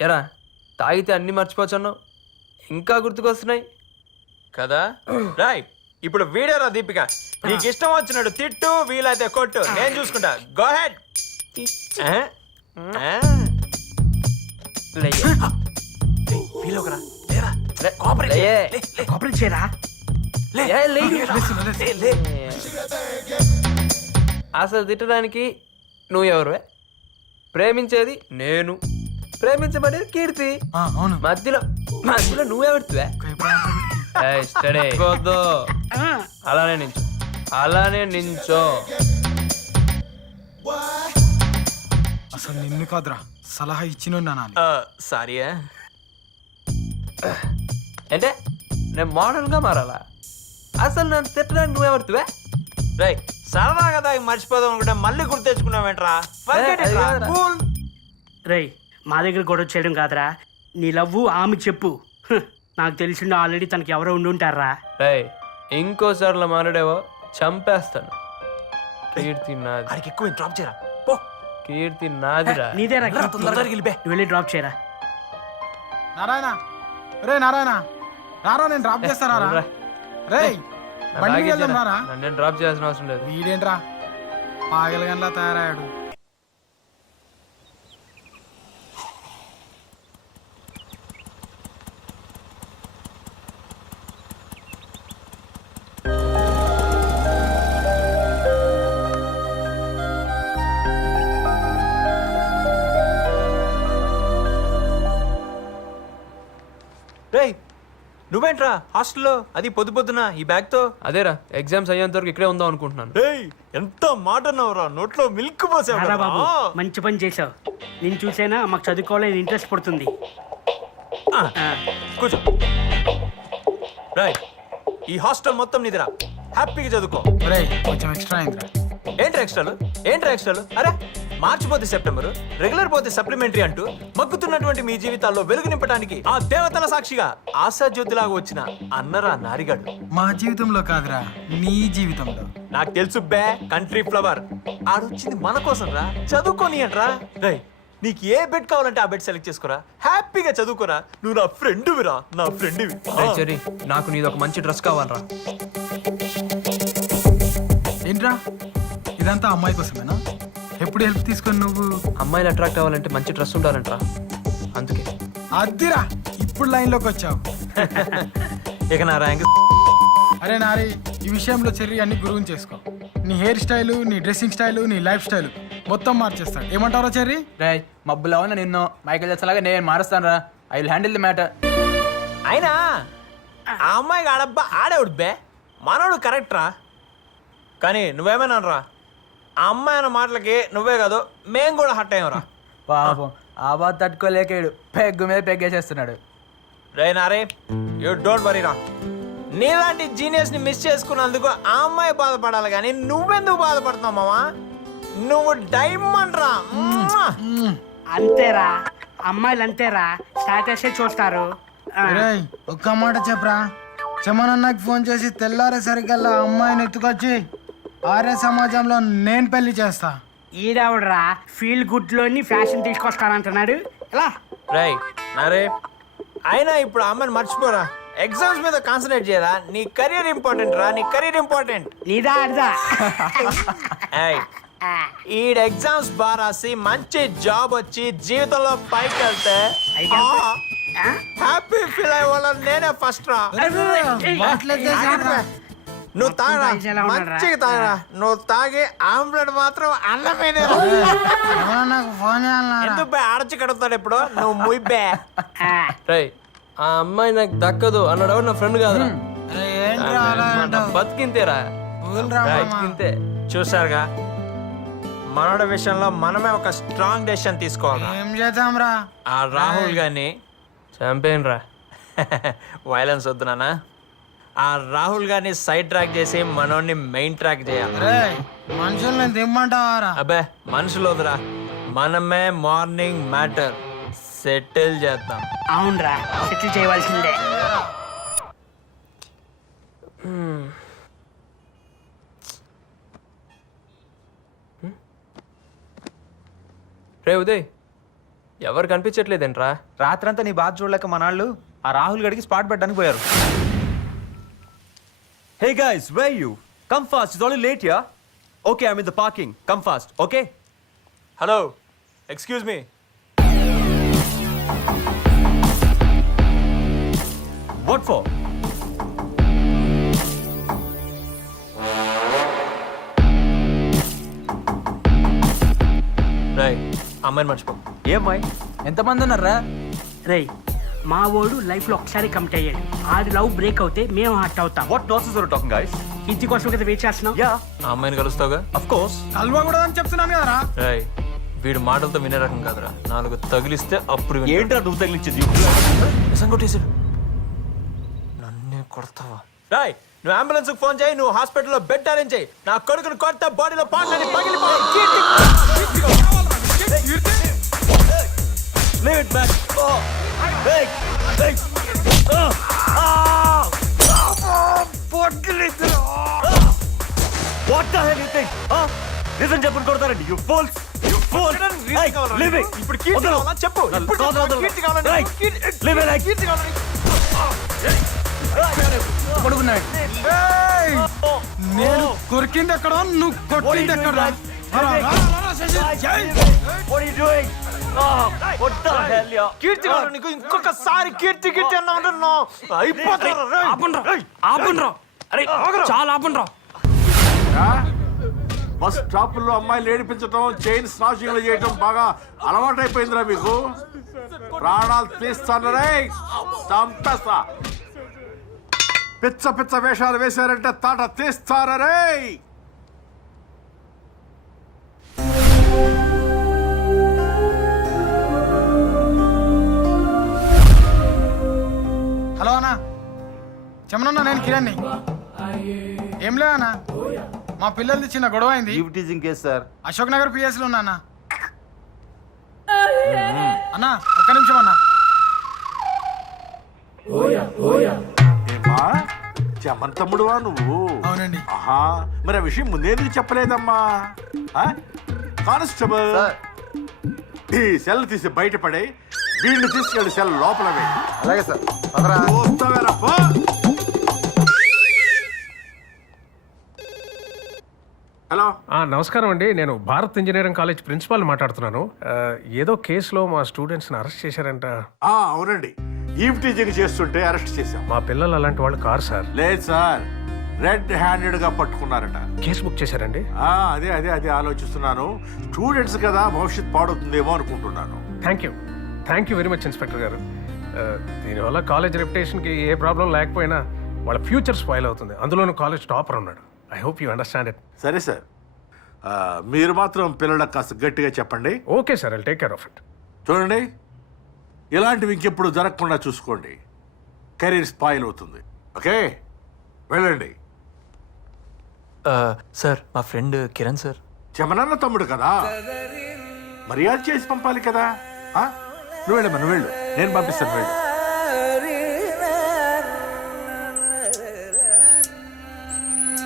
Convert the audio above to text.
ఎరా తాగితే అన్ని మర్చిపోవచ్చున్నావు. ఇంకా గుర్తుకొస్తున్నాయి. కదా? రాయ్ ఇప్పుడు వీడియోరా దీపిక. నీకు ఇష్టం వచ్చినట్టు తిట్టు వీలైతే కొట్టు. నేను చూసుకుంటా. Go ahead. అసలు తిట్టడానికి నువ్వు ఎవరువే? ప్రేమించేది నేను. ప్రేమించబడేది కీర్తి. ఆ, అవును. మధ్యలో మధ్యలో స్టడీ వద్దు. అలానే నించో అలానే నించో అసలు నిన్ను కాదురా సలహా ఇచ్చిన సారీ అంటే నేను మోడర్న్గా మారాలా? అసలు నన్ను తిట్టడానికి నువ్వెవడుతువే రై సరదాగా తాగి మర్చిపోదాం అనుకుంటే మళ్ళీ గుర్తు తెచ్చుకున్నావేంట్రా? Forget it రా. Cool. రేయ్ మా దగ్గర గొడవ చేయడం కాదురా. నీ లవ్వు ఆమె చెప్పు. నాకు తెలిసిండు ఆల్రెడీ తనకి ఎవరో ఉండి ఉంటారా? రే ఇంకోసార్లు మారాడేవో చంపేస్తాను. కీర్తి నాది. ఆడికి ఎక్కువ డ్రాప్ చేయరా? పో. కీర్తి నాదిరా. నీదేరా తొందరగా వెళ్ళిపే. నువ్వు వెళ్ళి డ్రాప్ చేయరా? నారాయణ. రే నారాయణ. రారా నేను డ్రాప్ చేస్తారా? రా. రే బండి వెళ్దాం. రారా నన్ను నేను డ్రాప్ చేయాల్సిన అవసరం లేదు. వీడేంట్రా? పాగలగన్లా తయారయ్యాడు. నువ్వేంట్రా? హాస్టల్లో? అది పొద్దు పొద్దున? ఈ బ్యాగ్తో అదేరా ఎగ్జామ్స్ అయ్యేంత వరకు ఇక్కడే ఉందాం అనుకుంటున్నాను. రేయ్ ఎంత మాట అన్నావురా? నోట్లో మిల్క్ పోసావు. బాబు మంచి పని చేసావు నేను చూసైనా మాకు చదువుకోవాలని ఇంట్రెస్ట్ పడుతుంది. కూర్చో. రాయ్ ఈ హాస్టల్ మొత్తం నిదిరా. హ్యాపీగా చదువుకో. రే కొంచెం ఎక్స్ట్రా ఏంట్రా ఎక్స్ట్రాలు? ఏంట్రా ఎక్స్ట్రాలు? అరే మార్చి పోతే సెప్టెంబర్ రెగ్యులర్ పోతే సప్లిమెంటరీ అంటూ మగ్గుతున్నటువంటి మీ జీవితాల్లో వెలుగు నింపడానికి ఆ దేవతల సాక్షిగా ఆశాజ్యోతిలాగా వచ్చిన అన్నరా నారిగాడు. మా జీవితంలో కాదురా నీ జీవితంలో. నాకు తెలుసు బే కంట్రీ ఫ్లవర్. ఆడొచ్చింది మన కోసం రా చదువుకోని అంట్రా. రై నీకు ఏ బెడ్ కావాలంటే ఆ బెడ్ సెలెక్ట్ చేసుకోరా. హ్యాపీగా చదువుకోరా. నువ్వు నా ఫ్రెండ్విరా నా ఫ్రెండ్వి. చెర్రీ నాకు నీది ఒక మంచి డ్రెస్ కావాలరా. ఏంట్రా? ఇదంతా అమ్మాయి కోసమేనా? ఎప్పుడు హెల్ప్ తీసుకొని నువ్వు? అమ్మాయిలు అట్రాక్ట్ అవ్వాలంటే మంచి డ్రెస్ ఉండాలంటరా. అందుకే. అద్దిరా ఇప్పుడు లైన్లోకి వచ్చావు. ఇక నా ర్యాంక్ అరే నారి ఈ విషయంలో చెర్రి అన్ని గురువుని చేసుకో. నీ హెయిర్ స్టైలు నీ డ్రెస్సింగ్ స్టైలు నీ లైఫ్ స్టైల్ మొత్తం మార్చేస్తాడు. ఏమంటారో చెర్రి? రే మబ్బులో ఉన్న నిన్ను మైకేల్ చేసేలాగా నేను మారుస్తాను రా I will handle the matter అయినా ఆ అమ్మాయికి ఆడబ్బా ఆడేవుడు బే. మనోడు కరెక్ట్ రా. కానీ నువ్వేమైనా రా ఆ అమ్మాయి అన్న మాటలకి నువ్వే కాదు మేము కూడా హట్ అయ్యాం పాపం ఆ బాధ తట్టుకోలేకేడు పెగ్గు మీద పెగ్గేసేస్తున్నాడు. రే నారే యూ డోంట్ వరీ రా. నీలాంటి జీనియస్ని మిస్ చేసుకున్నందుకు ఆ అమ్మాయి బాధపడాలి కానీ నువ్వెందుకు బాధపడుతున్నావు మామా? నువ్వు డైమండ్ రా! అంతేరా. అమ్మాయిలు అంతేరా. స్టాటస్ చూస్తారు. రేయ్ ఒక్క మాట చెప్పరా? చమనన్నకి ఫోన్ చేసి తెల్లారేసరికల్లా ఆ అమ్మాయిని ఎత్తుకొచ్చి ఆర్య సమాజంలో నేను పెళ్ళి చేస్తా. ఈడెవడరా? ఫీల్ గుడ్లోని ఫ్యాషన్ తీసుకొస్తానంటున్నాడు. ఎలా? రేయ్ నారే. అయినా ఇప్పుడు ఆ అమ్మాయిని మర్చిపోరా. ఎగ్జామ్స్ మీద కాన్సన్ట్రేట్ చేయరా. నీ కెరీర్ ఇంపార్టెంట్ రా. నీ కెరీర్ ఇంపార్టెంట్. నీదా అడిదా ఏయ్ ఈడ ఎగ్జామ్స్ బాగా రాసి మంచి జాబ్ వచ్చి జీవితంలో పైకి వెళ్తే హ్యాపీ ఫీల్ అయ్యే వాళ్ళని నేనే ఫస్ట్ రా. నువ్వు తాగరా? మంచిగా తాగరా? నువ్వు తాగి ఆమ్లెట్ మాత్రం అన్నమైన నాకు ఫోన్ చేయాలన్నా ఎందుకు బే ఆడచి కడుగుతాడు ఇప్పుడు? నువ్వు ముయ్ బే. రేయ్ ఆ అమ్మాయి నాకు దక్కదు అన్నాడు. ఎవరు నా ఫ్రెండ్ కాదురా? అంటావ్? బతికింతేరా. బతికింతే. చూసారుగా మనోడి విషయంలో మనమే ఒక స్ట్రాంగ్ డెసిషన్ తీసుకోవాలి ఏం చేద్దాంరా? ఆ రాహుల్ గాని చంపేను రా వైలెన్స్ వద్దు నాన్న. ఆ రాహుల్ గారిని సైడ్ ట్రాక్ చేసి మనోడిని మెయిన్ ట్రాక్ చేయాలి. రే మనుషుల్ని దిమ్మంటావారా? అబ్బే మనుషులు వద్దురా. మనమే మార్నింగ్ మ్యాటర్ సెటిల్ చేద్దాం. అవునరా సెటిల్ చేయవలసిందే. రే ఉదయ్ ఎవరు కనిపించట్లేదేంట్రా? రాత్రంతా నీ బాధ చూడలేక మనాళ్ళు ఆ రాహుల్ గడికి స్పాట్ పెట్టడానికి పోయారు. Hey guys, where are you? Come fast, it's only late here. Okay, I'm in the parking. Come fast, okay? Hello excuse me What for? రాయ్ అమ్మాయిని మర్చిపో ఏమ్మాయి ఎంతమంది ఉన్నారా రేయ్ మా వాడు లైఫ్లో ఒకసారి కమిట్ అయ్యాడు. ఆడి లవ్ బ్రేక్ అవుతే మేము హట్ అవుతాం. What nonsense are you talking, guys? ఇంటి కోసం కదా వెయిట్ చేస్తున్నాం? Yeah, ఆ అమ్మాయిని కలుస్తావుగా? Of course. కలవకూడదని చెప్తున్నాను కదరా. రాయ్ వీడు మాటలతో వినే రకం కాదురా. నాలుగు తగిలిస్తే అప్పుడు. ఏంట్రా నువ్వు తగిలించేది? నిజం కొట్టేశాడు. నన్నే కొడతావా? రాయ్ నువ్వు అంబులెన్స్ ఫోన్ చేయి నువ్వు హాస్పిటల్లో బెడ్ అరేంజ్ చేయి. నా కొడుకుని కొడతా బాడీలో పాటలని పగిలిపోయి. Hey. What the hell you think? Huh? Listen, చెప్పని కొడతారండి you fools. You fools. Hey, leave it. ఇప్పుడు కీర్తి. కావాలా? చెప్పు. ఇప్పుడు. కీర్తి కొడుకున్నాడు ఏయ్! నేను కొరికింది ఎక్కడ నువ్వు కొట్టింది ఎక్కడ. What are you doing? కీర్తి కావాలి నీకు ఇంకొకసారి కీర్తి కీర్తి అన్నా ఉంటున్నా అయిపోతారా. ఆపండ్రా. ఆపండ్రా. అరే చాలా ఆపండ్రా. బస్ స్టాపుల్లో అమ్మాయిలు ఏడిపించడం చైన్ స్నాచింగ్లు చేయడం బాగా అలవాటైపోయిందిరా మీకు. ప్రాణాలు తీస్తాను రే చంపేస్తా. పిచ్చ పిచ్చ వేషాలు వేశారంటే తాట తీస్తారా చెమనన్నా నేను కిరణ్ని. ఏం లే అన్నా. మా పిల్లలది చిన్న గొడవ అయింది. Teasing case sir Ashok Nagar పిఎస్లో ఉన్నా అన్నా. అన్నా ఒక్క నిమిషం అన్నా. ఏమా? చెమన్ తమ్ముడువా నువ్వు? అవునండి. ఆహా మరి ఆ విషయం ముందేందుకు చెప్పలేదమ్మా. ఆ? కానిస్టేబుల్. ఈ సెల్ తీసి బయటపడే వీడిని తీసుకెళ్ళి సెల్ లోపల వేయి. అలాగే సార్ చూస్తావేరా, పో. హలో. ఆ, నమస్కారం అండి. నేను భారత్ ఇంజనీరింగ్ కాలేజ్ ప్రిన్సిపాల్ మాట్లాడుతున్నాను. ఆ, ఏదో కేసులో మా స్టూడెంట్స్ని అరెస్ట్ చేశారంట. ఆ, అవునండి. ఈవ్ టీజింగ్ చేస్తుంటే అరెస్ట్ చేశాం. మా పిల్లలు అలాంటి వాళ్ళు కారు సార్. లేదు సార్. రెడ్ హ్యాండెడ్గా పట్టుకున్నారట. కేసు బుక్ చేశారండి? ఆ, అదే అదే అదే ఆలోచిస్తున్నాను. స్టూడెంట్స్ కదా భవిష్యత్ పాడవుతుందేమో అనుకుంటున్నాను. Thank you thank you very much inspector గారు. ఆ, దీనివల్ల కాలేజ్ రెప్యుటేషన్కి ఏ ప్రాబ్లం లేకపోయినా వాళ్ళ ఫ్యూచర్ స్పాయిల్ అవుతుంది. అందులోనూ కాలేజ్ టాపర్ ఉన్నాడు. I hope you understand it సరే సార్. ఆ, మీరు మాత్రం పిల్లలకు కాస్త గట్టిగా చెప్పండి. Okay sir I'll take care of it చూడండి. ఇలాంటివి ఇంకెప్పుడు జరగకుండా చూసుకోండి. కెరీర్ స్పాయిల్ అవుతుంది. ఓకే? వెళ్ళండి. సార్ మా ఫ్రెండ్ కిరణ్ సార్. చెమనన్న తమ్ముడు కదా? మర్యాద చేసి పంపాలి కదా? ఆ? నువ్వు వెళ్ళమ్మా నువ్వు వెళ్ళు. నేను పంపిస్తాను వెళ్ళు.